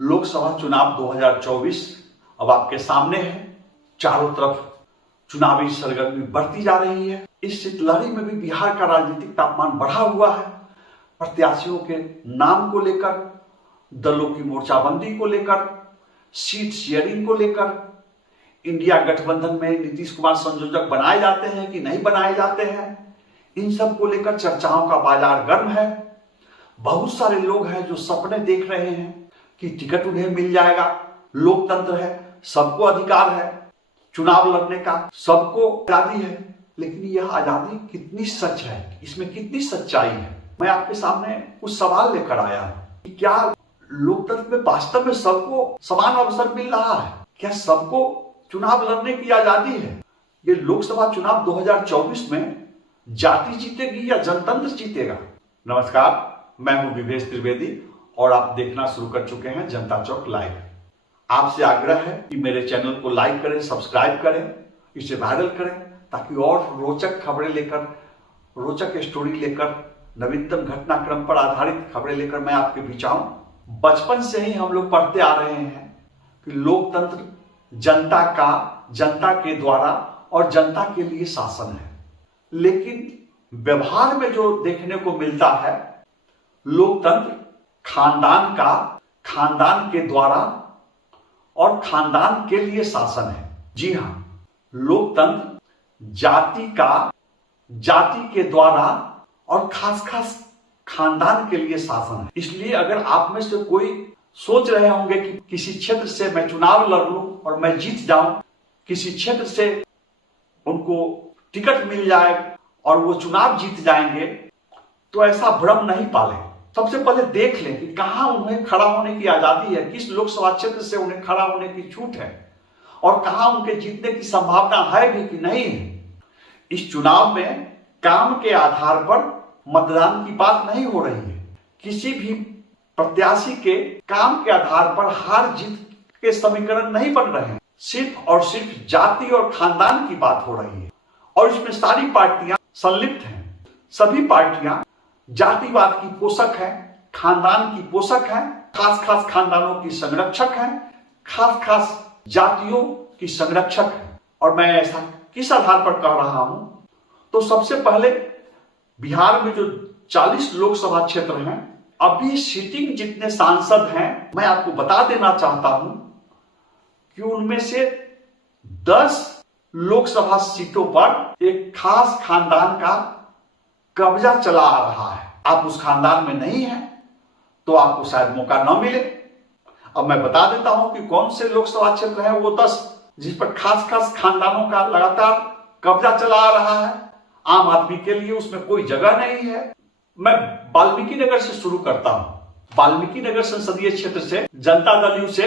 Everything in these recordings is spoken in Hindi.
लोकसभा चुनाव 2024 अब आपके सामने है। चारों तरफ चुनावी सरगर्मी बढ़ती जा रही है। इस शीतलहरी में भी बिहार का राजनीतिक तापमान बढ़ा हुआ है। प्रत्याशियों के नाम को लेकर, दलों की मोर्चाबंदी को लेकर, सीट शेयरिंग को लेकर, इंडिया गठबंधन में नीतीश कुमार संयोजक बनाए जाते हैं कि नहीं बनाए जाते हैं, इन सब को लेकर चर्चाओं का बाजार गर्म है। बहुत सारे लोग हैं जो सपने देख रहे हैं कि टिकट उन्हें मिल जाएगा। लोकतंत्र है, सबको अधिकार है चुनाव लड़ने का, सबको आजादी है। लेकिन यह आजादी कितनी सच है, इसमें कितनी सच्चाई है? मैं आपके सामने कुछ सवाल लेकर आया हूं कि क्या लोकतंत्र में वास्तव में सबको समान अवसर मिल रहा है? क्या सबको चुनाव लड़ने की आजादी है? ये लोकसभा चुनाव 2024 में जाति जीतेगी या जनतंत्र जीतेगा? नमस्कार, मैं हूं विवेश त्रिवेदी और आप देखना शुरू कर चुके हैं जनता चौक लाइव। आपसे आग्रह है कि मेरे चैनल को लाइक करें, सब्सक्राइब करें, इसे वायरल करें ताकि और रोचक खबरें लेकर, रोचक स्टोरी लेकर, नवीनतम घटनाक्रम पर आधारित खबरें लेकर मैं आपके बीच आऊं। बचपन से ही हम लोग पढ़ते आ रहे हैं कि लोकतंत्र जनता का, जनता के द्वारा और जनता के लिए शासन है। लेकिन व्यवहार में जो देखने को मिलता है, लोकतंत्र खानदान का, खानदान के द्वारा और खानदान के लिए शासन है। जी हां, लोकतंत्र जाति का, जाति के द्वारा और खास खास खानदान के लिए शासन है। इसलिए अगर आप में से कोई सोच रहे होंगे कि किसी क्षेत्र से मैं चुनाव लड़ लूं और मैं जीत जाऊं, किसी क्षेत्र से उनको टिकट मिल जाए और वो चुनाव जीत जाएंगे, तो ऐसा भ्रम नहीं पालें। सबसे पहले देख लें कि कहां उन्हें खड़ा होने की आजादी है, किस लोकसभा क्षेत्र से उन्हें खड़ा होने की छूट है और कहां उनके जीतने की संभावना है भी कि नहीं है। इस चुनाव में काम के आधार पर मतदान की बात नहीं हो रही है। किसी भी प्रत्याशी के काम के आधार पर हार जीत के समीकरण नहीं बन रहे हैं। सिर्फ और सिर्फ जाति और खानदान की बात हो रही है और इसमें सारी पार्टियां संलिप्त हैं। सभी पार्टियां जातिवाद की पोषक है, खानदान की पोषक है, खास खास खानदानों की संरक्षक है, खास खास जातियों की संरक्षक है। और मैं ऐसा किस आधार पर कह रहा हूं? तो सबसे पहले बिहार में जो 40 लोकसभा क्षेत्र हैं, अभी सिटिंग जितने सांसद हैं, मैं आपको बता देना चाहता हूं कि उनमें से 10 लोकसभा सीटों पर एक खास खानदान का कब्जा चला आ रहा है। आप उस खानदान में नहीं हैं तो आपको शायद मौका न मिले। अब मैं बता देता हूं कि कौन से लोकसभा क्षेत्र हैं वो 10 जिस पर खास खास खानदानों का लगातार कब्जा चला आ रहा है। आम आदमी के लिए उसमें कोई जगह नहीं है। मैं वाल्मीकि नगर से शुरू करता हूं। वाल्मीकि नगर संसदीय क्षेत्र से जनता दल यू से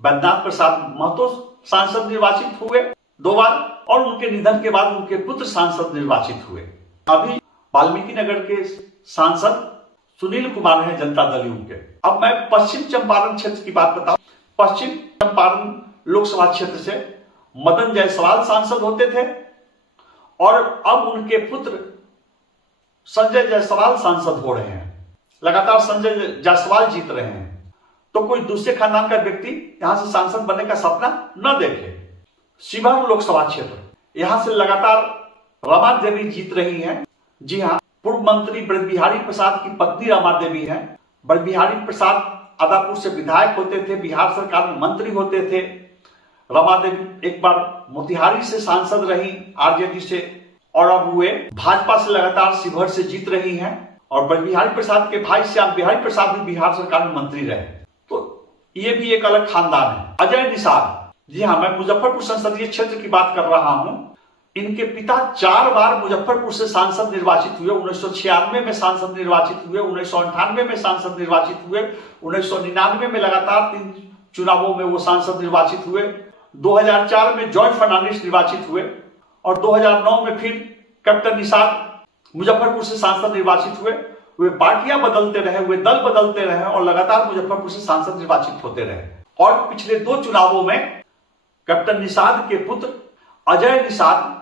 बैद्यनाथ प्रसाद महतो सांसद निर्वाचित हुए 2 बार और उनके निधन के बाद उनके पुत्र सांसद निर्वाचित हुए। अभी वाल्मीकि नगर के सांसद सुनील कुमार हैं जनता दल यू के। अब मैं पश्चिम चंपारण क्षेत्र की बात बताऊं। पश्चिम चंपारण लोकसभा क्षेत्र से मदन जायसवाल सांसद होते थे और अब उनके पुत्र संजय जायसवाल सांसद हो रहे हैं। लगातार संजय जायसवाल जीत रहे हैं। तो कोई दूसरे खानदान का व्यक्ति यहां से सांसद बनने का सपना न देखे। शिवहर लोकसभा क्षेत्र, यहां से लगातार रमा देवी जीत रही हैं। जी हां, पूर्व मंत्री ब्रजबिहारी प्रसाद की पत्नी रमा देवी हैं। ब्रजबिहारी प्रसाद आदापुर से विधायक होते थे, बिहार सरकार में मंत्री होते थे। रमा देवी एक बार मोतिहारी से सांसद रही आरजेडी से और अब हुए भाजपा से लगातार शिवहर से जीत रही हैं। और ब्रजबिहारी प्रसाद के भाई श्याम बिहारी प्रसाद भी बिहार सरकार में मंत्री रहे। तो ये भी एक अलग खानदान है। अजय निषाद, जी हां, मैं मुजफ्फरपुर संसदीय क्षेत्र की बात कर रहा हूं। इनके पिता 4 बार मुजफ्फरपुर से सांसद निर्वाचित हुए। 1996 में सांसद निर्वाचित हुए, 1998 में सांसद निर्वाचित हुए, 1999 में लगातार 3 चुनावों में वो सांसद निर्वाचित हुए। 2004 में जॉर्ज फर्नांडिस निर्वाचित हुए और 2009 में फिर कैप्टन निषाद मुजफ्फरपुर से सांसद निर्वाचित हुए। वे पार्टियां बदलते रहे, वे दल बदलते रहे और लगातार मुजफ्फरपुर से सांसद निर्वाचित होते रहे। और पिछले 2 चुनावों में कैप्टन निषाद के पुत्र अजय निषाद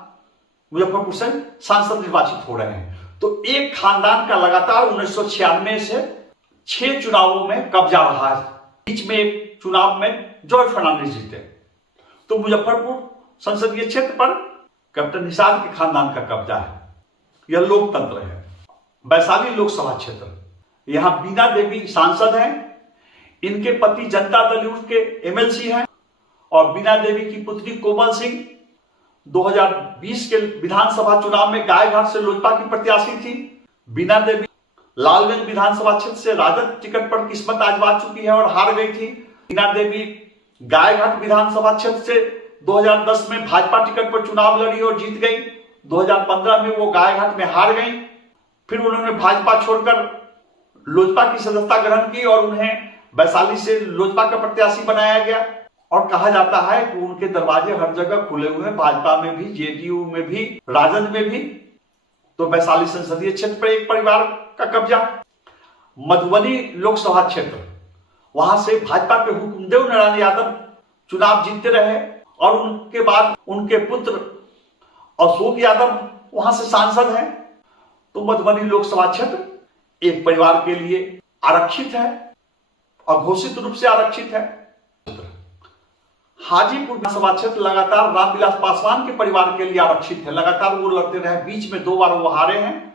मुजफ्फरपुर से सांसद निर्वाचित हो रहे हैं। तो एक खानदान का लगातार 1996 से 6 चुनावों में कब्जा रहा है बीच में एक चुनाव में जॉय फर्नांडिस जीते। तो मुजफ्फरपुर संसदीय क्षेत्र पर कैप्टन निषाद के खानदान का कब्जा है। यह लोकतंत्र है। वैशाली लोकसभा क्षेत्र, यहां बीना देवी सांसद हैं। इनके पति जनता दल यूथ के एमएलसी हैं और बीना देवी की पुत्री कोमल सिंह 2020 के विधानसभा चुनाव में गायघाट से लोजपा की प्रत्याशी थी। बीना देवी लालगंज विधानसभा क्षेत्र से राजद टिकट पर किस्मत आजमा चुकी है और हार गई थी। बीना देवी गायघाट विधानसभा क्षेत्र से 2010 में भाजपा टिकट पर चुनाव लड़ी और जीत गई। 2015 में वो गायघाट में हार गई। फिर उन्होंने भाजपा छोड़कर लोजपा की सदस्यता ग्रहण की और उन्हें वैशाली से लोजपा का प्रत्याशी बनाया गया। और कहा जाता है कि उनके दरवाजे हर जगह खुले हुए हैं, भाजपा में भी, जेडीयू में भी, राजद में भी। तो वैशाली संसदीय क्षेत्र पर एक परिवार का कब्जा। मधुबनी लोकसभा क्षेत्र, वहां से भाजपा के हुकुमदेव नारायण यादव चुनाव जीतते रहे और उनके बाद उनके पुत्र अशोक यादव वहां से सांसद हैं। तो मधुबनी लोकसभा क्षेत्र एक परिवार के लिए आरक्षित है, अघोषित रूप से आरक्षित है। हाजीपुर विधानसभा क्षेत्र लगातार रामविलास पासवान के परिवार के लिए आरक्षित है। लगातार वो लड़ते रहे, बीच में 2 बार वो हारे हैं।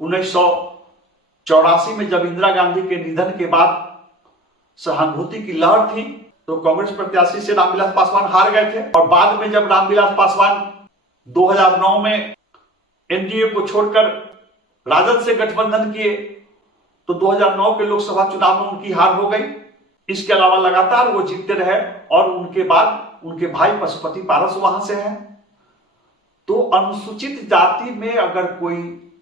1984 में जब इंदिरा गांधी के निधन के बाद सहानुभूति की लहर थी तो कांग्रेस प्रत्याशी से रामविलास पासवान हार गए थे। और बाद में जब रामविलास पासवान 2009 में एनडीए को छोड़कर राजद से गठबंधन किए तो 2009 के लोकसभा चुनाव में उनकी हार हो गई। इसके अलावा लगातार वो जीतते रहे और उनके बाद उनके भाई पशुपति पारस वहां से हैं। तो अनुसूचित जाति में अगर कोई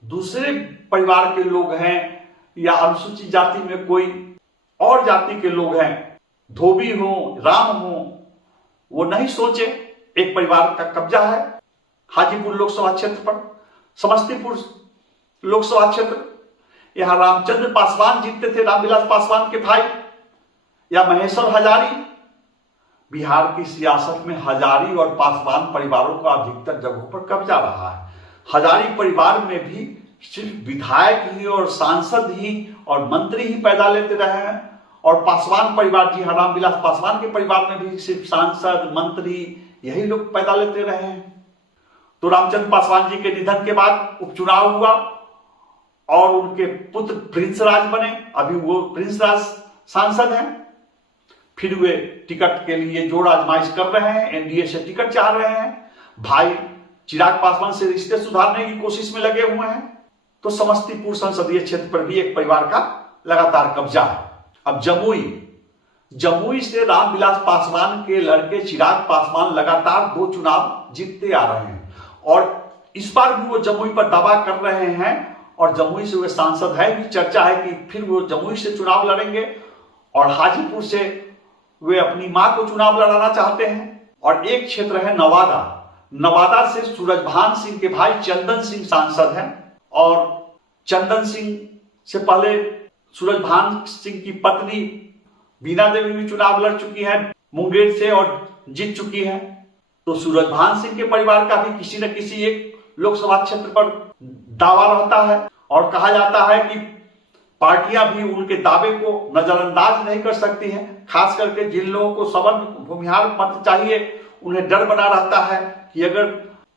दूसरे परिवार के लोग हैं या अनुसूचित जाति में कोई और जाति के लोग हैं, धोबी हो, राम हो, वो नहीं सोचे। एक परिवार का कब्जा है हाजीपुर लोकसभा क्षेत्र पर। समस्तीपुर लोकसभा क्षेत्र, यहां रामचंद्र पासवान जीतते थे, रामविलास पासवान के भाई, या महेश्वर हजारी। बिहार की सियासत में हजारी और पासवान परिवारों का अधिकतर जगहों पर कब्जा रहा है। हजारी परिवार में भी सिर्फ विधायक ही और सांसद ही और मंत्री ही पैदा लेते रहे हैं और पासवान परिवार, जी हाँ, रामविलास पासवान के परिवार में भी सिर्फ सांसद, मंत्री यही लोग पैदा लेते रहे हैं। तो रामचंद्र पासवान जी के निधन के बाद उपचुनाव हुआ और उनके पुत्र प्रिंस राज बने। अभी वो प्रिंस राज सांसद हैं। फिर वे टिकट के लिए जोड़ आजमाइश कर रहे हैं, एनडीए से टिकट चाह रहे हैं। भाई चिराग पासवान से रिश्ते सुधारने की कोशिश में लगे हुए हैं। तो समस्तीपुर संसदीय क्षेत्र पर भी एक परिवार का लगातार कब्जा है। अब जमुई से रामविलास पासवान के लड़के चिराग पासवान लगातार 2 चुनाव जीतते आ रहे हैं और इस बार भी वो जमुई पर दावा कर रहे हैं और जमुई से वे सांसद है भी। चर्चा है कि फिर वो जमुई से चुनाव लड़ेंगे और हाजीपुर से वे अपनी मां को चुनाव लड़ाना चाहते हैं। और एक क्षेत्र है नवादा से सूरजभान सिंह के भाई चंदन सिंह सांसद हैं और चंदन सिंह से पहले सूरजभान सिंह की पत्नी बीना देवी भी चुनाव लड़ चुकी है मुंगेर से और जीत चुकी है। तो सूरजभान सिंह के परिवार का भी किसी न किसी एक लोकसभा क्षेत्र पर दावा रहता है और कहा जाता है कि पार्टियां भी उनके दावे को नजरअंदाज नहीं कर सकती हैं। खास करके जिन लोगों को सवर्ण भूमिहार मत चाहिए, उन्हें डर बना रहता है कि अगर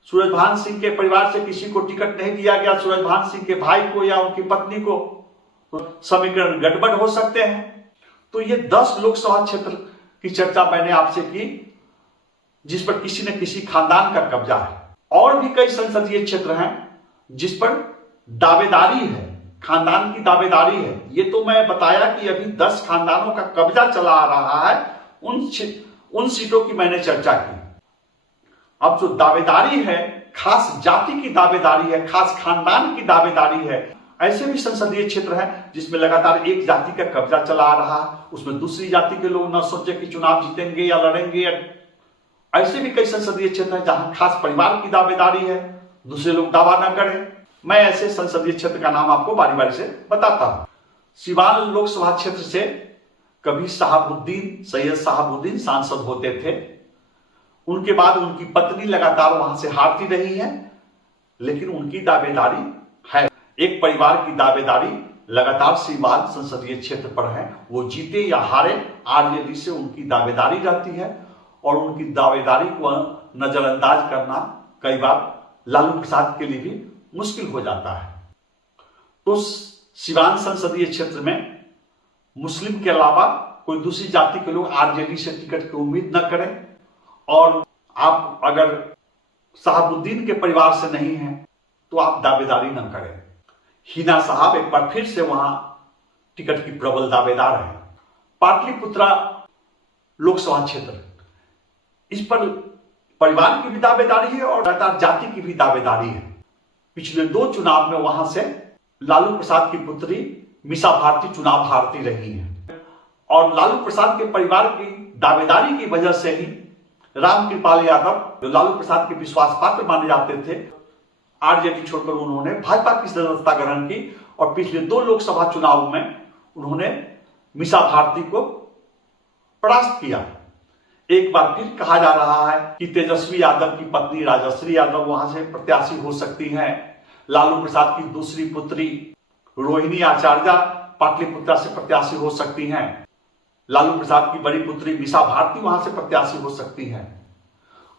सूरजभान सिंह के परिवार से किसी को टिकट नहीं दिया गया, सूरजभान सिंह के भाई को या उनकी पत्नी को, तो समीकरण गड़बड़ हो सकते हैं। तो ये 10 लोकसभा क्षेत्र की चर्चा मैंने आपसे की जिस पर किसी न किसी खानदान का कब्जा है। और भी कई संसदीय क्षेत्र हैं जिस पर दावेदारी है, खानदान की दावेदारी है। ये तो मैं बताया कि अभी 10 खानदानों का कब्जा चला आ रहा है, उन सीटों की मैंने चर्चा की। अब जो दावेदारी है, खास जाति की दावेदारी है, खास खानदान की दावेदारी है। ऐसे भी संसदीय क्षेत्र हैं जिसमें लगातार एक जाति का कब्जा चला आ रहा है, उसमें दूसरी जाति के लोग न सोचे कि चुनाव जीतेंगे या लड़ेंगे। ऐसे भी कई संसदीय क्षेत्र हैं जहां खास परिवार की दावेदारी है, दूसरे लोग दावा न करें। मैं ऐसे संसदीय क्षेत्र का नाम आपको बारी बारी से बताता हूं। सिवान लोकसभा क्षेत्र से कभी सैयद शहाबुद्दीन सांसद होते थे। उनके बाद उनकी पत्नी लगातार वहां से हारती रही है, लेकिन उनकी दावेदारी है। एक परिवार की दावेदारी लगातार सिवान संसदीय क्षेत्र पर है वो जीते या हारे, आरजेडी से उनकी दावेदारी रहती है और उनकी दावेदारी को नजरअंदाज करना कई बार लालू प्रसाद के लिए भी मुश्किल हो जाता है। तो सिवान संसदीय क्षेत्र में मुस्लिम के अलावा कोई दूसरी जाति के लोग आरजेडी से टिकट की उम्मीद न करें, और आप अगर शहाबुद्दीन के परिवार से नहीं हैं तो आप दावेदारी न करें। हिना साहब एक बार फिर से वहां टिकट की प्रबल दावेदार हैं। पाटलिपुत्रा लोकसभा क्षेत्र, इस पर परिवार की भी दावेदारी है और लगातार जाति की भी दावेदारी है। पिछले 2 चुनाव में वहां से लालू प्रसाद की पुत्री मीसा भारती चुनाव हारती रही है और लालू प्रसाद के परिवार की दावेदारी की वजह से ही रामकृपाल यादव, जो लालू प्रसाद के विश्वास पात्र माने जाते थे, आरजेडी छोड़कर उन्होंने भाजपा की सदस्यता ग्रहण की और पिछले 2 लोकसभा चुनाव में उन्होंने मीसा भारती को परास्त किया। एक बार फिर कहा जा रहा है कि तेजस्वी यादव की पत्नी राजश्री यादव वहां से प्रत्याशी हो सकती हैं। लालू प्रसाद की दूसरी पुत्री रोहिणी आचार्य पाटलिपुत्रा से प्रत्याशी हो सकती हैं। लालू प्रसाद की बड़ी पुत्री मीसा भारती वहां से प्रत्याशी हो सकती हैं।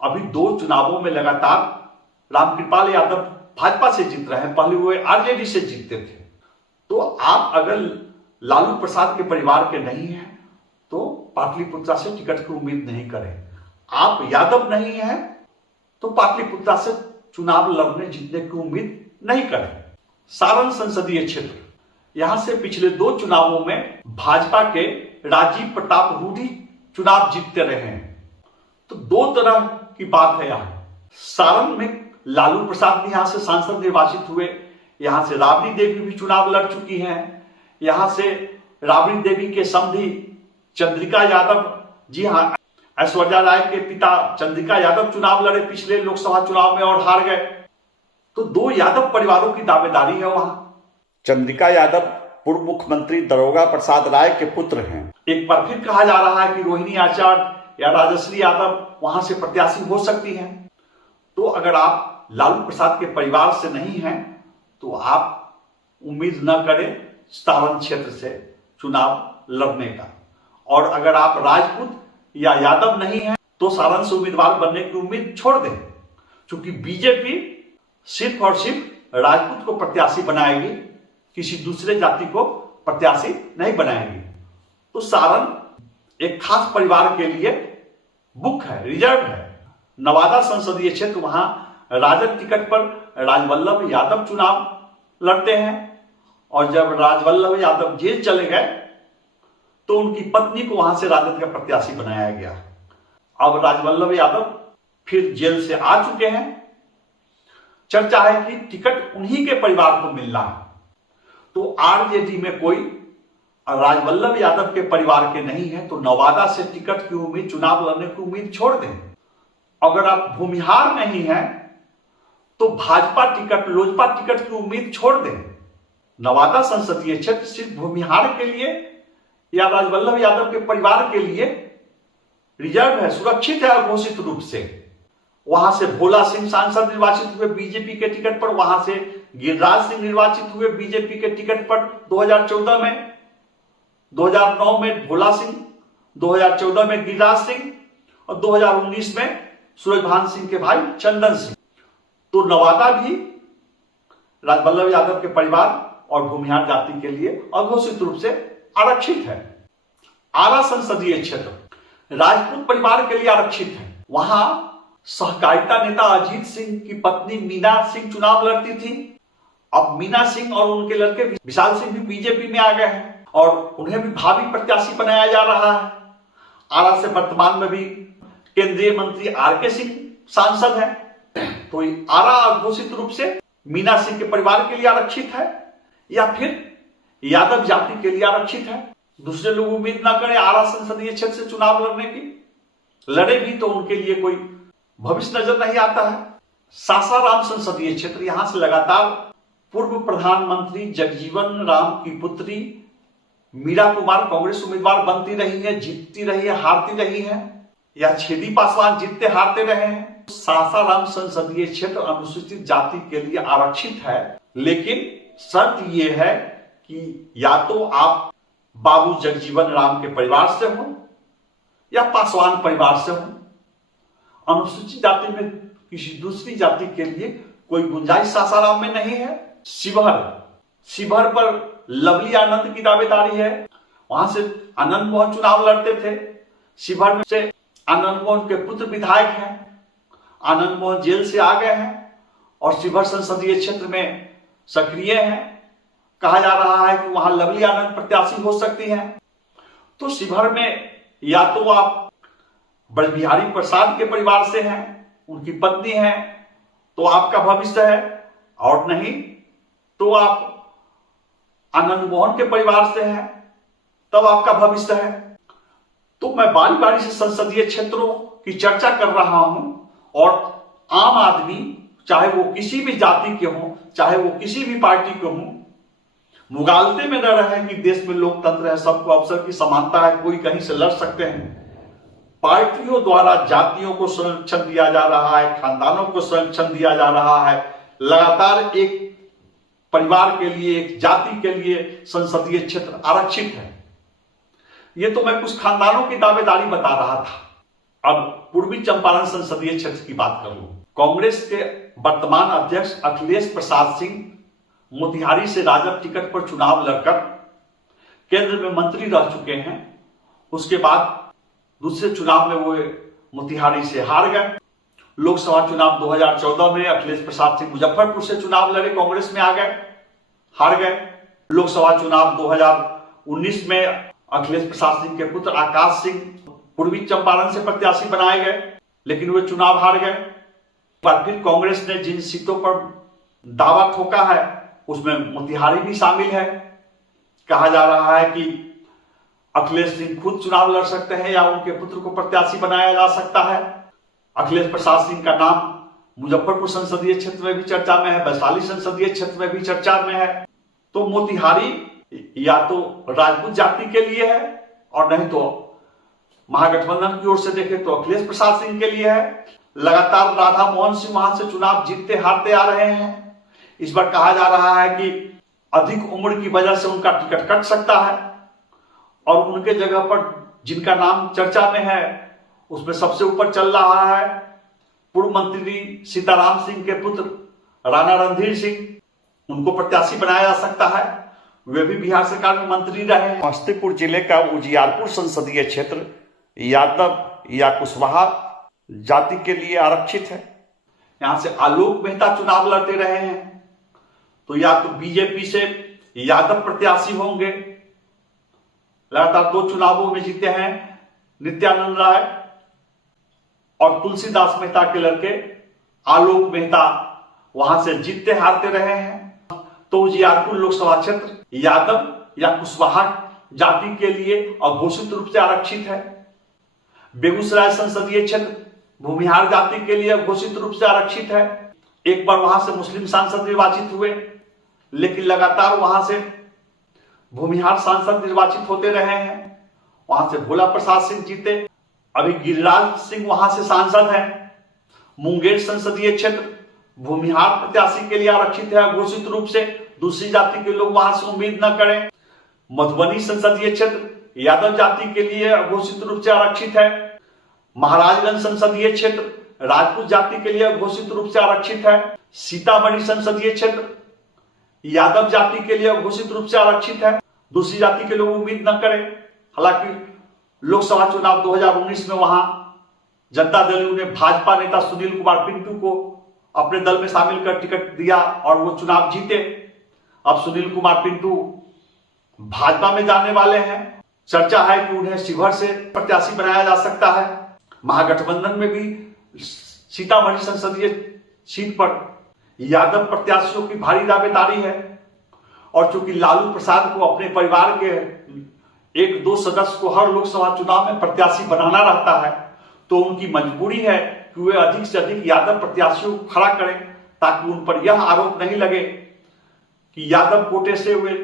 अभी 2 चुनावों में लगातार रामकृपाल यादव भाजपा से जीत रहे हैं, पहले वो आरजेडी से जीतते थे। तो आप अगर लालू प्रसाद के परिवार के नहीं हैं तो पाटलिपुत्रा से टिकट की उम्मीद नहीं करें। आप यादव नहीं हैं तो पाटलिपुत्रा से चुनाव लड़ने जीतने की उम्मीद नहीं करें। सारण संसदीय क्षेत्र, यहां से पिछले 2 चुनावों में भाजपा के राजीव प्रताप रूडी चुनाव जीतते रहे हैं। तो 2 तरह की बात है। यहां सारण में लालू प्रसाद भी यहां से सांसद निर्वाचित हुए, यहां से राबड़ी देवी भी चुनाव लड़ चुकी हैं। यहां से राबड़ी देवी के समधी चंद्रिका यादव, जी हां, ऐश्वर्या राय के पिता चंद्रिका यादव चुनाव लड़े पिछले लोकसभा चुनाव में और हार गए। तो 2 यादव परिवारों की दावेदारी है वहां। चंद्रिका यादव पूर्व मुख्यमंत्री दारोगा प्रसाद राय के पुत्र हैं। एक बार फिर कहा जा रहा है कि रोहिणी आचार्य या राजश्री यादव वहां से प्रत्याशी हो सकती हैं। तो अगर आप लालू प्रसाद के परिवार से नहीं हैं तो आप उम्मीद न करें सारण क्षेत्र से चुनाव लड़ने का, और अगर आप राजपूत या यादव नहीं हैं तो सारण से उम्मीदवार बनने की उम्मीद छोड़ दें, क्योंकि बीजेपी सिर्फ और सिर्फ राजपूत को प्रत्याशी बनाएगी, किसी दूसरे जाति को प्रत्याशी नहीं बनाएगी। तो सारण एक खास परिवार के लिए बुक है, रिजर्व है। नवादा संसदीय क्षेत्र, वहां राजद टिकट पर राजवल्लभ यादव चुनाव लड़ते हैं, और जब राजवल्लभ यादव जेल चले गए तो उनकी पत्नी को वहां से राजद का प्रत्याशी बनाया गया। अब राजवल्लभ यादव फिर जेल से आ चुके हैं। चर्चा है कि टिकट उन्हीं के परिवार को मिलना है। तो आरजेडी में कोई राजवल्लभ यादव के परिवार के नहीं है तो नवादा से टिकट की उम्मीद, चुनाव लड़ने की उम्मीद छोड़ दें। अगर आप भूमिहार नहीं हैं तो भाजपा टिकट, लोजपा टिकट की उम्मीद छोड़ दें। नवादा संसदीय क्षेत्र सिर्फ भूमिहार के लिए या राजवल्लभ यादव के परिवार के लिए रिजर्व है, सुरक्षित है अघोषित रूप से। वहां से भोला सिंह सांसद निर्वाचित हुए बीजेपी के टिकट पर, वहां से गिरिराज सिंह निर्वाचित हुए बीजेपी के टिकट पर 2014 में, 2009 में भोला सिंह, 2014 में गिरिराज सिंह और 2019 में सूरजभान सिंह के भाई चंदन सिंह। तो नवादा भी राजवल्लभ यादव के परिवार और भूमिहार जाति के लिए अघोषित रूप से आरक्षित है। आरा संसदीय क्षेत्र राजपूत परिवार के लिए आरक्षित है। वहां सहकारिता नेता अजीत सिंह की पत्नी मीना सिंह चुनाव लड़ती थी। अब मीना सिंह और उनके लड़के विशाल सिंह भी बीजेपी में आ गए हैं और उन्हें भी भावी प्रत्याशी बनाया जा रहा है। आरा से वर्तमान में भी केंद्रीय मंत्री आरके सिंह सांसद है। तो आरा अघोषित रूप से मीना सिंह के परिवार के लिए आरक्षित है या फिर यादव जाति के लिए आरक्षित है। दूसरे लोग उम्मीद ना करें आरा संसदीय क्षेत्र से चुनाव लड़ने की, लड़े भी तो उनके लिए कोई भविष्य नजर नहीं आता है। सासाराम संसदीय क्षेत्र, यहां से लगातार पूर्व प्रधानमंत्री जगजीवन राम की पुत्री मीरा कुमार कांग्रेस उम्मीदवार बनती रही है, जीतती रही है, हारती रही है, या छेदी पासवान जीतते हारते रहे हैं। सासाराम संसदीय क्षेत्र अनुसूचित जाति के लिए आरक्षित है, लेकिन शर्त यह है कि या तो आप बाबू जगजीवन राम के परिवार से हो या पासवान परिवार से हो, अनुसूचित जाति में किसी दूसरी जाति के लिए कोई गुंजाइश सासाराम में नहीं है। शिवहर पर लवली आनंद की दावेदारी है। वहां से आनंद मोहन चुनाव लड़ते थे। शिवहर में से आनंद मोहन के पुत्र विधायक हैं। आनंद मोहन जेल से आ गए हैं और शिवहर संसदीय क्षेत्र में सक्रिय हैं। कहा जा रहा है कि वहां लवली आनंद प्रत्याशी हो सकती हैं। तो शिवहर में या तो आप ब्रजबिहारी प्रसाद के परिवार से हैं, उनकी पत्नी है, तो आपका भविष्य है, और नहीं तो आप आनंद मोहन के परिवार से हैं, तब आपका भविष्य है। तो मैं बारी बारी से संसदीय क्षेत्रों की चर्चा कर रहा हूं और आम आदमी, चाहे वो किसी भी जाति के हों, चाहे वो किसी भी पार्टी के हों, मुगालते में न रहे कि देश में लोकतंत्र है, सबको अवसर की समानता है, कोई कहीं से लड़ सकते हैं। पार्टियों द्वारा जातियों को संरक्षण दिया जा रहा है, खानदानों को संरक्षण दिया जा रहा है। लगातार एक परिवार के लिए, एक जाति के लिए संसदीय क्षेत्र आरक्षित है। ये तो मैं कुछ खानदानों की दावेदारी बता रहा था। अब पूर्वी चंपारण संसदीय क्षेत्र की बात करूं। कांग्रेस के वर्तमान अध्यक्ष अखिलेश प्रसाद सिंह मोतिहारी से राजद टिकट पर चुनाव लड़कर केंद्र में मंत्री रह चुके हैं। उसके बाद दूसरे चुनाव में वो मोतिहारी से हार गए। लोकसभा चुनाव 2014 में अखिलेश प्रसाद सिंह मुजफ्फरपुर से चुनाव लड़े, कांग्रेस में आ गए, हार गए। लोकसभा चुनाव 2019 में अखिलेश प्रसाद सिंह के पुत्र आकाश सिंह पूर्वी चंपारण से प्रत्याशी बनाए गए, लेकिन वे चुनाव हार गए। पर फिर कांग्रेस ने जिन सीटों पर दावा ठोका है उसमें मोतिहारी भी शामिल है। कहा जा रहा है कि अखिलेश सिंह खुद चुनाव लड़ सकते हैं या उनके पुत्र को प्रत्याशी बनाया जा सकता है। अखिलेश प्रसाद सिंह का नाम मुजफ्फरपुर संसदीय क्षेत्र में भी चर्चा में है, वैशाली संसदीय क्षेत्र में भी चर्चा में है। तो मोतिहारी या तो राजपूत जाति के लिए है और नहीं तो महागठबंधन की ओर से देखें तो अखिलेश प्रसाद सिंह के लिए है। लगातार राधा मोहन सिंह वहां से चुनाव जीतते हारते आ रहे हैं। इस बार कहा जा रहा है कि अधिक उम्र की वजह से उनका टिकट कट सकता है और उनके जगह पर जिनका नाम चर्चा में है उसमें सबसे ऊपर चल रहा है पूर्व मंत्री सीताराम सिंह के पुत्र राणा रणधीर सिंह। उनको प्रत्याशी बनाया जा सकता है, वे भी बिहार सरकार में मंत्री रहे हैं। समस्तीपुर जिले का उजियारपुर संसदीय क्षेत्र यादव या कुशवाहा जाति के लिए आरक्षित है। यहां से आलोक मेहता चुनाव लड़ते रहे हैं, तो या तो बीजेपी से यादव प्रत्याशी होंगे, लगातार 2 चुनावों में जीते हैं नित्यानंद राय, और तुलसीदास मेहता के लड़के आलोक मेहता वहां से जीतते हारते रहे हैं। तो उजियारपुर लोकसभा क्षेत्र यादव या कुशवाहा जाति के लिए अघोषित रूप से आरक्षित है। बेगूसराय संसदीय क्षेत्र भूमिहार जाति के लिए घोषित रूप से आरक्षित है। एक बार वहां से मुस्लिम सांसद निर्वाचित हुए, लेकिन लगातार वहां से भूमिहार सांसद निर्वाचित होते रहे हैं। वहां से भोला प्रसाद सिंह जीते, अभी गिरिराज सिंह वहां से सांसद हैं। मुंगेर संसदीय क्षेत्र भूमिहार प्रत्याशी के लिए आरक्षित है घोषित रूप से, दूसरी जाति के लोग वहां से उम्मीद न करें। मधुबनी संसदीय क्षेत्र यादव जाति के लिए घोषित रूप से आरक्षित है। महाराजगंज संसदीय क्षेत्र राजपूत जाति के लिए घोषित रूप से आरक्षित है। सीतामढ़ी संसदीय क्षेत्र यादव जाति के लिए घोषित रूप से आरक्षित है, दूसरी जाति के लोग उम्मीद न करें। हालांकि लोकसभा चुनाव 2019 में वहां जनता दल ने भाजपा नेता सुनील कुमार पिंटू को अपने दल में शामिल कर टिकट दिया और वो चुनाव जीते। अब सुनील कुमार पिंटू भाजपा में जाने वाले हैं। चर्चा है कि उन्हें शिवहर से प्रत्याशी बनाया जा सकता है। महागठबंधन में भी सीतामढ़ी संसदीय सीट पर यादव प्रत्याशियों की भारी दावेदारी है, और चूंकि लालू प्रसाद को अपने परिवार के 1-2 सदस्य को हर लोकसभा चुनाव में प्रत्याशी बनाना रहता है, तो उनकी मजबूरी है कि वे अधिक से अधिक यादव प्रत्याशियों को खड़ा करें, ताकि उन पर यह आरोप नहीं लगे कि यादव कोटे से वे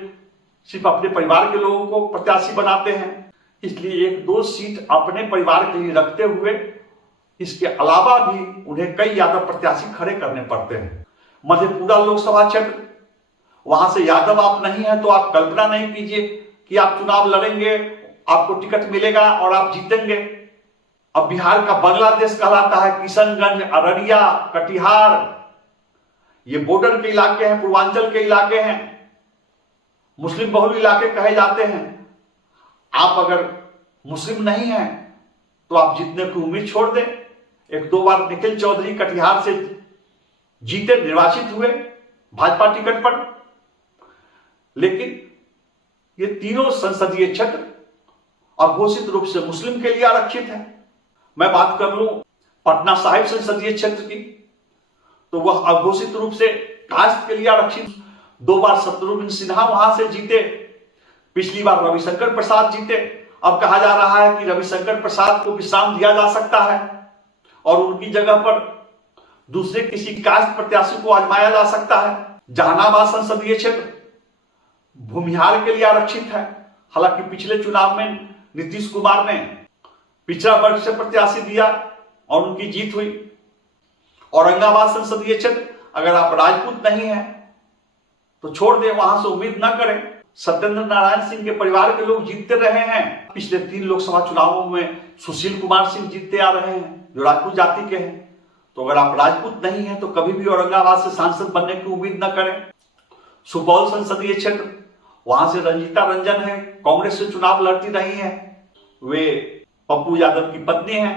सिर्फ अपने परिवार के लोगों को प्रत्याशी बनाते हैं। इसलिए 1-2 सीट अपने परिवार के लिए रखते हुए इसके अलावा भी उन्हें कई यादव प्रत्याशी खड़े करने पड़ते हैं। मधेपुरा लोकसभा क्षेत्र, वहां से यादव आप नहीं है तो आप कल्पना नहीं कीजिए कि आप चुनाव लड़ेंगे, आपको टिकट मिलेगा और आप जीतेंगे। अब बिहार का बांग्लादेश कहलाता है, किशनगंज, अररिया, कटिहार, ये बॉर्डर के इलाके हैं, पूर्वांचल के इलाके हैं, मुस्लिम बहुल इलाके कहे जाते हैं। आप अगर मुस्लिम नहीं हैं तो आप जीतने की उम्मीद छोड़ दें। एक दो बार निखिल चौधरी कटिहार से जीते, निर्वाचित हुए भाजपा टिकट पर, लेकिन ये तीनों संसदीय क्षेत्र अघोषित रूप से मुस्लिम के लिए आरक्षित है। मैं बात कर लूं पटना साहिब संसदीय क्षेत्र की, तो वह अघोषित रूप से कास्ट के लिए आरक्षित। 2 बार शत्रुघ्न सिन्हा वहां से जीते, पिछली बार रविशंकर प्रसाद जीते। अब कहा जा रहा है कि रविशंकर प्रसाद को विश्राम दिया जा सकता है और उनकी जगह पर दूसरे किसी कास्ट प्रत्याशी को आजमाया जा सकता है। जहानाबाद संसदीय क्षेत्र भूमिहार के लिए आरक्षित है। हालांकि पिछले चुनाव में नीतीश कुमार ने पिछड़ा वर्ग से प्रत्याशी दिया और उनकी जीत हुई। औरंगाबाद संसदीय क्षेत्र, अगर आप राजपूत नहीं हैं तो छोड़ दें, वहां से उम्मीद ना करें। सत्येंद्र नारायण सिंह के परिवार के लोग जीतते रहे हैं। पिछले 3 लोकसभा चुनावों में सुशील कुमार सिंह जीतते आ रहे हैं जो राजपूत जाति के हैं। तो अगर आप राजपूत नहीं हैं तो कभी भी औरंगाबाद से सांसद बनने की उम्मीद न करें। सुपौल संसदीय क्षेत्र, वहां से रंजीता रंजन है, कांग्रेस से चुनाव लड़ती रही हैं, वे पप्पू यादव की पत्नी हैं।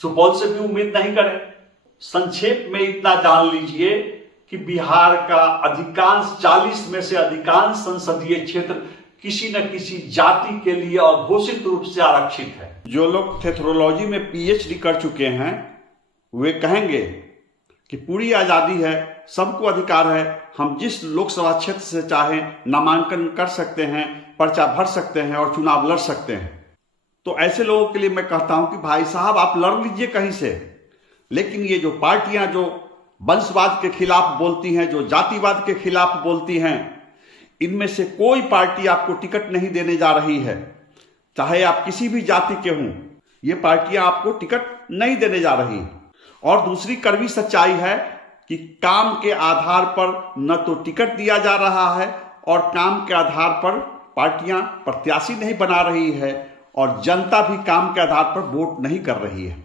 सुपौल से भी उम्मीद नहीं करें। संक्षेप में इतना जान लीजिए कि बिहार का अधिकांश 40 में से अधिकांश संसदीय क्षेत्र किसी न किसी जाति के लिए अघोषित रूप से आरक्षित है। जो लोग थेथरोलॉजी में पीएचडी कर चुके हैं वे कहेंगे कि पूरी आजादी है, सबको अधिकार है, हम जिस लोकसभा क्षेत्र से चाहें नामांकन कर सकते हैं, पर्चा भर सकते हैं और चुनाव लड़ सकते हैं। तो ऐसे लोगों के लिए मैं कहता हूं कि भाई साहब आप लड़ लीजिए कहीं से, लेकिन ये जो पार्टियां जो वंशवाद के खिलाफ बोलती हैं, जो जातिवाद के खिलाफ बोलती हैं, इनमें से कोई पार्टी आपको टिकट नहीं देने जा रही है। चाहे आप किसी भी जाति के हों, ये पार्टियां आपको टिकट नहीं देने जा रही। और दूसरी कड़वी सच्चाई है कि काम के आधार पर न तो टिकट दिया जा रहा है और काम के आधार पर पार्टियां प्रत्याशी नहीं बना रही है और जनता भी काम के आधार पर वोट नहीं कर रही है।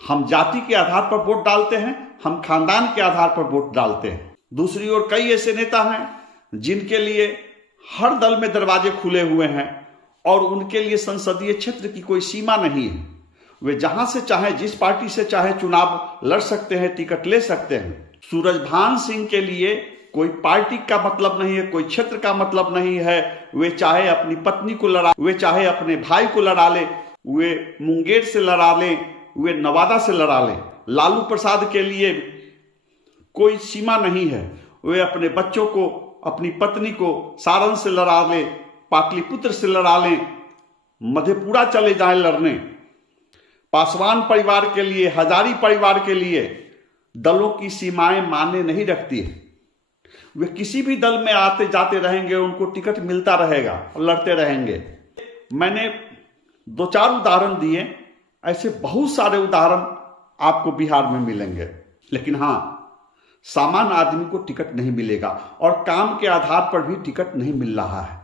हम जाति के आधार पर वोट डालते हैं, हम खानदान के आधार पर वोट डालते हैं। दूसरी ओर कई ऐसे नेता हैं जिनके लिए हर दल में दरवाजे खुले हुए हैं और उनके लिए संसदीय क्षेत्र की कोई सीमा नहीं है। वे जहां से चाहे, जिस पार्टी से चाहे चुनाव लड़ सकते हैं, टिकट ले सकते हैं। सूरजभान सिंह के लिए कोई पार्टी का मतलब नहीं है, कोई क्षेत्र का मतलब नहीं है। वे चाहे अपनी पत्नी को लड़ा, वे चाहे अपने भाई को लड़ा ले, वे मुंगेर से लड़ा लें, वे नवादा से लड़ा लें। लालू प्रसाद के लिए कोई सीमा नहीं है, वे अपने बच्चों को, अपनी पत्नी को सारण से लड़ा लें, पाटलिपुत्र से लड़ा लें, मधेपुरा चले जाएं लड़ने। पासवान परिवार के लिए, हजारी परिवार के लिए दलों की सीमाएं मायने नहीं रखती है। वे किसी भी दल में आते जाते रहेंगे, उनको टिकट मिलता रहेगा और लड़ते रहेंगे। मैंने 2-4 उदाहरण दिए, ऐसे बहुत सारे उदाहरण आपको बिहार में मिलेंगे। लेकिन हाँ, सामान्य आदमी को टिकट नहीं मिलेगा और काम के आधार पर भी टिकट नहीं मिल रहा है।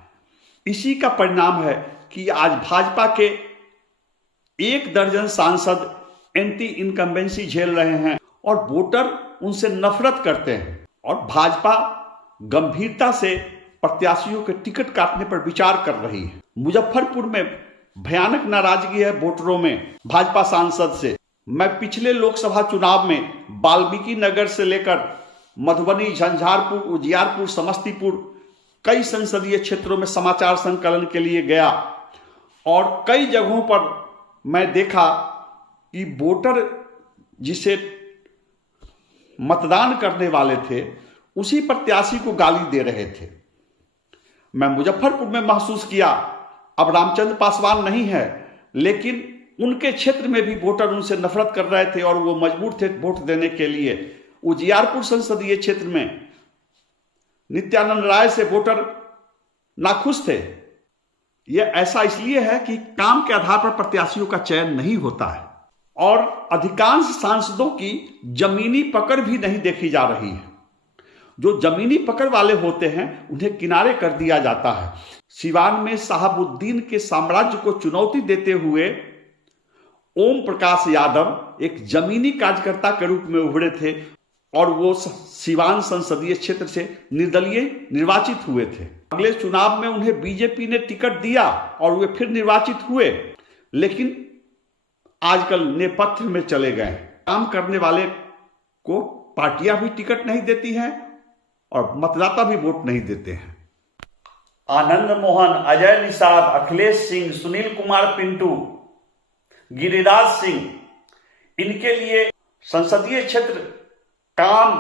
इसी का परिणाम है कि आज भाजपा के 1 दर्जन सांसद एंटी इनकम्बेंसी झेल रहे हैं और वोटर उनसे नफरत करते हैं और भाजपा गंभीरता से प्रत्याशियों के टिकट काटने पर विचार कर रही है। मुजफ्फरपुर में भयानक नाराजगी है वोटरों में भाजपा सांसद से। मैं पिछले लोकसभा चुनाव में वाल्मीकि नगर से लेकर मधुबनी, झंझारपुर, उजियारपुर, समस्तीपुर कई संसदीय क्षेत्रों में समाचार संकलन के लिए गया और कई जगहों पर मैं देखा कि वोटर जिसे मतदान करने वाले थे उसी प्रत्याशी को गाली दे रहे थे। मैं मुजफ्फरपुर में महसूस किया, अब रामचंद्र पासवान नहीं है, लेकिन उनके क्षेत्र में भी वोटर उनसे नफरत कर रहे थे और वो मजबूर थे वोट देने के लिए। उजियारपुर संसदीय क्षेत्र में नित्यानंद राय से वोटर नाखुश थे। यह ऐसा इसलिए है कि काम के आधार पर प्रत्याशियों का चयन नहीं होता है और अधिकांश सांसदों की जमीनी पकड़ भी नहीं देखी जा रही है। जो जमीनी पकड़ वाले होते हैं उन्हें किनारे कर दिया जाता है। सिवान में शहाबुद्दीन के साम्राज्य को चुनौती देते हुए ओम प्रकाश यादव एक जमीनी कार्यकर्ता के रूप में उभरे थे और वो सिवान संसदीय क्षेत्र से निर्दलीय निर्वाचित हुए थे। अगले चुनाव में उन्हें बीजेपी ने टिकट दिया और वे फिर निर्वाचित हुए, लेकिन आजकल नेपथ्य में चले गए। काम करने वाले को पार्टियां भी टिकट नहीं देती हैं और मतदाता भी वोट नहीं देते हैं। आनंद मोहन, अजय निषाद, अखिलेश सिंह, सुनील कुमार पिंटू, गिरिराज सिंह, इनके लिए संसदीय क्षेत्र काम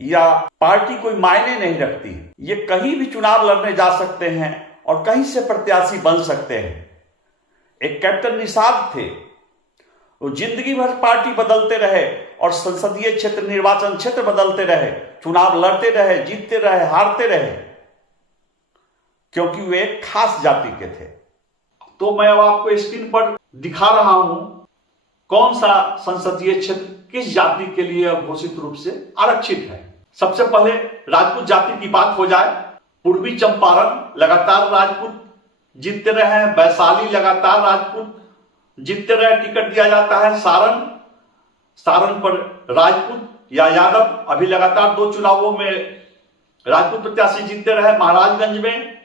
या पार्टी कोई मायने नहीं रखती। ये कहीं भी चुनाव लड़ने जा सकते हैं और कहीं से प्रत्याशी बन सकते हैं। एक कैप्टन निषाद थे, वो जिंदगी भर पार्टी बदलते रहे और संसदीय क्षेत्र निर्वाचन क्षेत्र बदलते रहे, चुनाव लड़ते रहे, जीतते रहे, हारते रहे, क्योंकि वे एक खास जाति के थे। तो मैं अब आपको स्क्रीन पर दिखा रहा हूं कौन सा संसदीय क्षेत्र किस जाति के लिए घोषित रूप से आरक्षित है। सबसे पहले राजपूत जाति की बात हो जाए, पूर्वी चंपारण लगातार राजपूत जीतते रहे हैं, वैशाली लगातार राजपूत जीतते रहे, टिकट दिया जाता है। सारण पर राजपूत या यादव अभी लगातार 2 चुनावों में राजपूत प्रत्याशी जीतते रहे। महाराजगंज में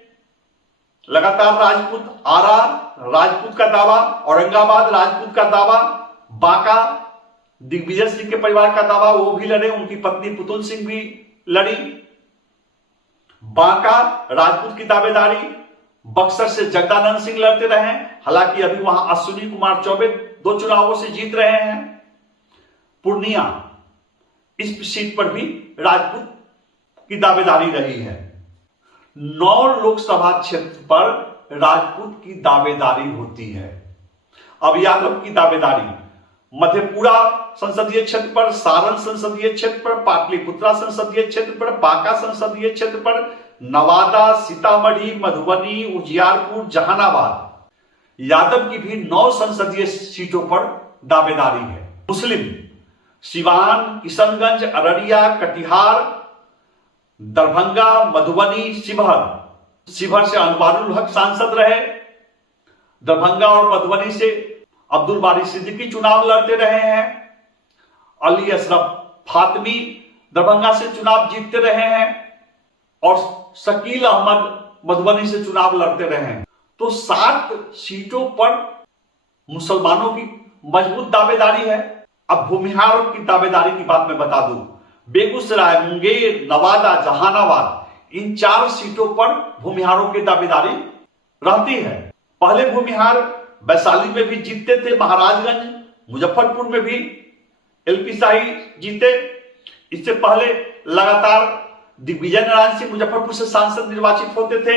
लगातार राजपूत, आरा राजपूत का दावा, औरंगाबाद राजपूत का दावा, बांका दिग्विजय सिंह के परिवार का दावा, वो भी लड़े, उनकी पत्नी पुतुल सिंह भी लड़ी। बांका राजपूत की दावेदारी, बक्सर से जगदानंद सिंह लड़ते रहे, हालांकि अभी वहां अश्विनी कुमार चौबे 2 चुनावों से जीत रहे हैं। पूर्णिया, इस सीट पर भी राजपूत की दावेदारी रही है। 9 लोकसभा क्षेत्र पर राजपूत की दावेदारी होती है। अब यादव की दावेदारी मधेपुरा संसदीय क्षेत्र पर, सारण संसदीय क्षेत्र पर, पाटलिपुत्रा संसदीय क्षेत्र पर, बांका संसदीय क्षेत्र पर, नवादा, सीतामढ़ी, मधुबनी, उजियारपुर, जहानाबाद, यादव की भी 9 संसदीय सीटों पर दावेदारी है। मुस्लिम सिवान, किशनगंज, अररिया, कटिहार, दरभंगा, मधुबनी, शिवहर से अनवारुल हक सांसद रहे। दरभंगा और मधुबनी से अब्दुल बारी सिद्दीकी चुनाव लड़ते रहे हैं। अली अशरफ फातमी दरभंगा से चुनाव जीतते रहे हैं और शकील अहमद मधुबनी से चुनाव लड़ते रहे हैं। तो 7 सीटों पर मुसलमानों की मजबूत दावेदारी है। अब भूमिहारों की दावेदारी की बात मैं बता दूं, बेगूसराय, मुंगेर, नवादा, जहानाबाद, इन 4 सीटों पर भूमिहारों की दावेदारी रहती है। पहले भूमिहार वैशाली में भी जीतते थे, महाराजगंज, मुजफ्फरपुर में भी एलपी शाही जीते। इससे पहले लगातार दिग्विजय नारायण सिंह मुजफ्फरपुर से सांसद निर्वाचित होते थे।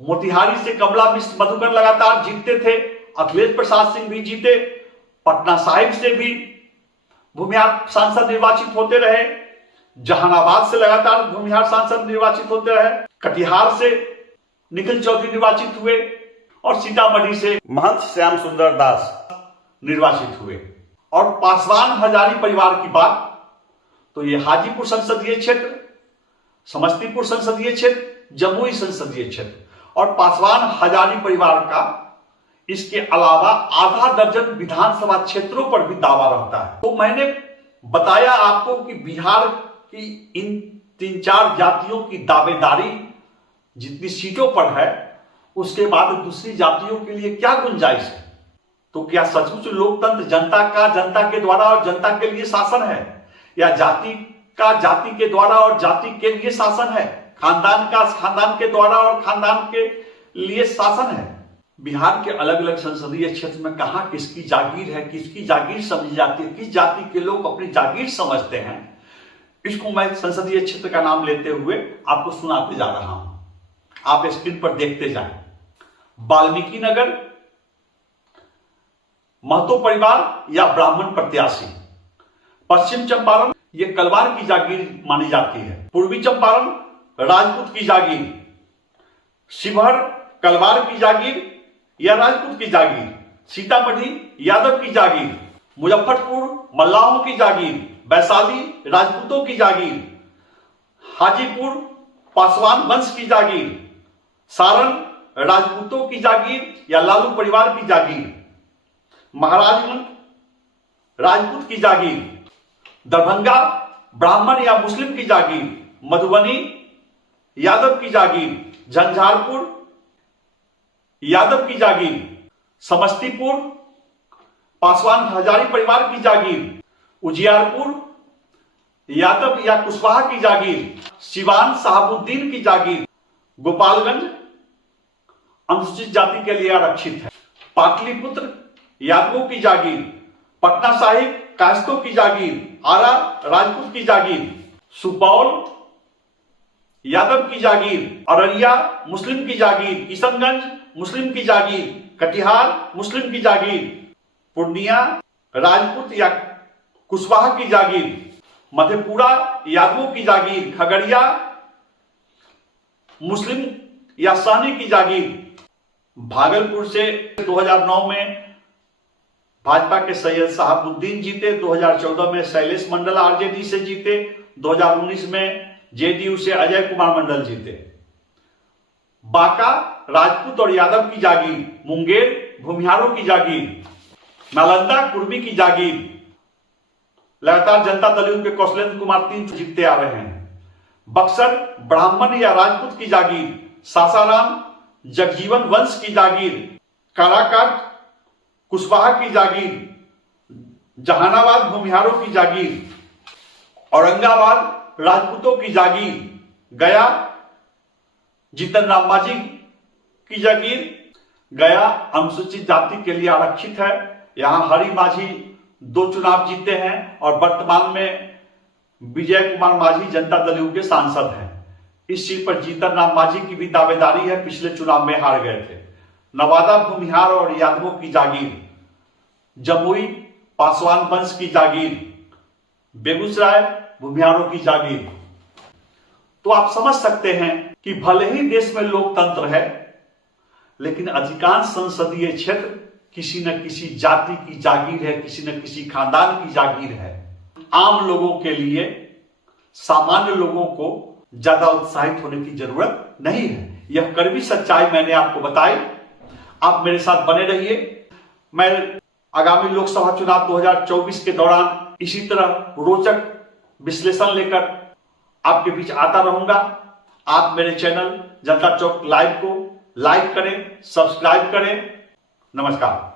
मोतिहारी से कमला मिश्र मधुकर लगातार जीतते थे। अखिलेश प्रसाद सिंह भी जीते। पटना साहिब से भी भूमिहार सांसद निर्वाचित होते रहे। जहानाबाद से लगातार भूमिहार सांसद निर्वाचित होते रहे। कटिहार से निखिल चौधरी निर्वाचित हुए और सीतामढ़ी से महंत श्याम सुंदर दास निर्वाचित हुए। और पासवान हजारी परिवार की बात तो ये हाजीपुर संसदीय क्षेत्र, समस्तीपुर संसदीय क्षेत्र, जमुई संसदीय क्षेत्र और पासवान हजारी परिवार का इसके अलावा आधा दर्जन विधानसभा क्षेत्रों पर भी दावा रहता है। तो मैंने बताया आपको कि बिहार की इन 3-4 जातियों की दावेदारी जितनी सीटों पर है, उसके बाद दूसरी जातियों के लिए क्या गुंजाइश है। तो क्या सचमुच लोकतंत्र जनता का जनता के द्वारा और जनता के लिए शासन है, या जाति का जाति के द्वारा और जाति के लिए शासन है, खानदान का खानदान के द्वारा और खानदान के लिए शासन है। बिहार के अलग अलग संसदीय क्षेत्र में कहां किसकी जागीर है, किसकी जागीर समझी जाती है, किस जाति के लोग अपनी जागीर समझते हैं, इसको मैं संसदीय क्षेत्र का नाम लेते हुए आपको सुनाते जा रहा हूं। आप स्क्रीन पर देखते जाएं। वाल्मीकि नगर, महतो परिवार या ब्राह्मण प्रत्याशी। पश्चिम चंपारण ये कलवार की जागीर मानी जाती है। पूर्वी चंपारण राजपूत की जागीर। शिवहर कलवार की जागीर या राजपूत की जागीर। सीतामढ़ी यादव की जागीर। मुजफ्फरपुर मल्लाहों की जागीर। वैशाली राजपूतों की जागीर। हाजीपुर पासवान वंश की जागीर। सारण राजपूतों की जागीर या लालू परिवार की जागीर, महाराजगंज राजपूत की जागीर, दरभंगा ब्राह्मण या मुस्लिम की जागीर, मधुबनी यादव की जागीर, झंझारपुर यादव की जागीर, समस्तीपुर पासवान हजारी परिवार की जागीर, उजियारपुर यादव या कुशवाहा की जागीर, सिवान साहबुद्दीन की जागीर, गोपालगंज अनुसूचित जाति के लिए आरक्षित है, पाटलिपुत्र यादवों की जागीर, पटना साहिब कायस्थों की जागीर, आरा राजपूत की जागीर, सुपौल यादव की जागीर, अररिया मुस्लिम की जागीर, किशनगंज मुस्लिम की जागीर, कटिहार मुस्लिम की जागीर, पूर्णिया राजपूत या कुशवाहा की जागीर, मधेपुरा यादवों की जागीर, खगड़िया मुस्लिम या सानी की जागीर, भागलपुर से 2009 में भाजपा के सैयद साहबुद्दीन जीते, 2014 में शैलेश मंडल आरजेडी से जीते, 2019 में जेडीयू से अजय कुमार मंडल जीते। बांका राजपूत और यादव की जागीर, मुंगेर भूमिहारों की जागीर, नालंदा कुर्मी की जागीर। लगातार जनता दल यूनाइटेड के कौशलेंद्र कुमार 3 जीतते आ रहे हैं। बक्सर ब्राह्मण या राजपूत की जागीर, सासाराम जगजीवन वंश की जागीर, काराकाट कुशवाहा की जागीर, जहानाबाद भूमिहारों की जागीर, औरंगाबाद राजपूतों की जागीर, गया जीतन राम मांझी की जागीर। गया अनुसूचित जाति के लिए आरक्षित है। यहां हरि मांझी 2 चुनाव जीते हैं और वर्तमान में विजय कुमार मांझी जनता दल यू के सांसद हैं। इस सीट पर जीतन राम मांझी की भी दावेदारी है, पिछले चुनाव में हार गए थे। नवादा भूमिहार और यादवों की जागीर, जमुई पासवान वंश की जागीर, बेगूसराय भूमिहारों की जागीर। तो आप समझ सकते हैं कि भले ही देश में लोकतंत्र है, लेकिन अधिकांश संसदीय क्षेत्र किसी न किसी जाति की जागीर है, किसी न किसी खानदान की जागीर है। आम लोगों के लिए, सामान्य लोगों को ज्यादा उत्साहित होने की जरूरत नहीं है। यह कड़वी सच्चाई मैंने आपको बताई। आप मेरे साथ बने रहिए। मैं आगामी लोकसभा चुनाव 2024 के दौरान इसी तरह रोचक विश्लेषण लेकर आपके बीच आता रहूंगा। आप मेरे चैनल जनता चौक लाइव को लाइक करें, सब्सक्राइब करें। नमस्कार।